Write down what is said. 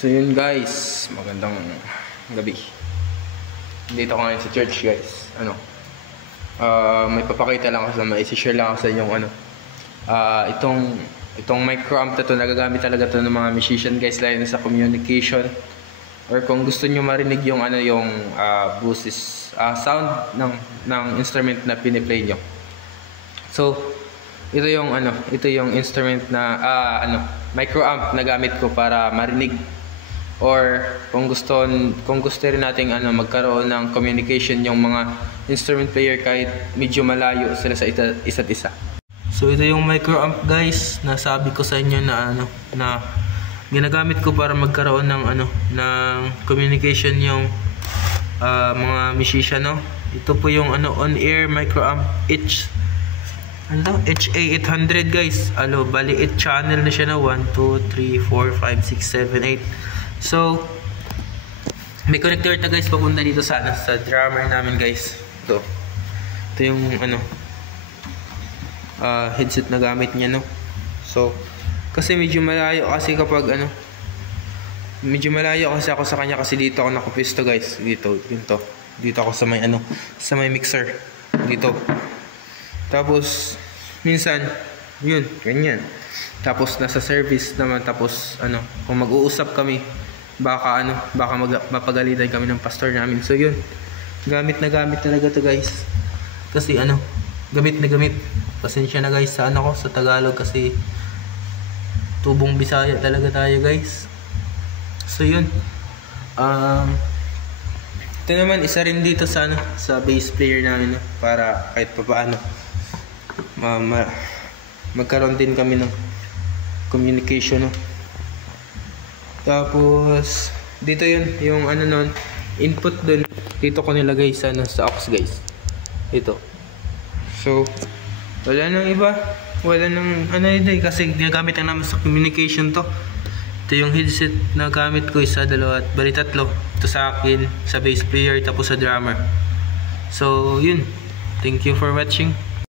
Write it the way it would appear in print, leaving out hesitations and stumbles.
So yun guys, magandang gabi. Dito ko ngayon sa church guys. May papakita lang ako sa may share lang ako sa inyong itong microamp na to, nagagamit talaga to ng mga musician guys, lalo na sa communication or kung gusto niyo marinig yung boses, sound ng instrument na piniplay niyo. So ito yung instrument na microamp na gamit ko para marinig or kung gusto rin nating magkaroon ng communication yung mga instrument player kahit medyo malayo sila sa isa't isa. So ito yung microamp guys, nasabi ko sa inyo na ginagamit ko para magkaroon ng communication yung mga musician, no. Ito po yung on-air microamp HA800 guys. Bali 8 channel na siya na 1 2 3 4 5 6 7 8. So may connector na guys papunta dito sa drummer namin guys. Ito yung headset na gamit niya, no. So kasi medyo malayo kasi ako sa kanya kasi dito ako nakapisto guys. Dito ako sa may mixer dito. Tapos minsan yun ganyan. Tapos nasa service naman, tapos kung mag-uusap kami baka mapagalitan kami ng pastor namin. So yun, gamit na gamit talaga to guys. Kasi gamit na gamit. Pasensya na guys sa sa Tagalog kasi tubong Bisaya talaga tayo guys. So yun. Ito naman isa rin dito sa bass player namin, para kahit papaano magkaroon din kami ng communication, no. Tapos dito yun yung input dun, dito ko nilagay sa aux guys. Ito. So wala nang iba, wala nang kasi ginagamit lang naman sa communication to. Ito yung headset na gamit ko, isa, dalawa, bali tatlo. Ito sa akin, sa bass player, tapos sa drummer. So yun, thank you for watching.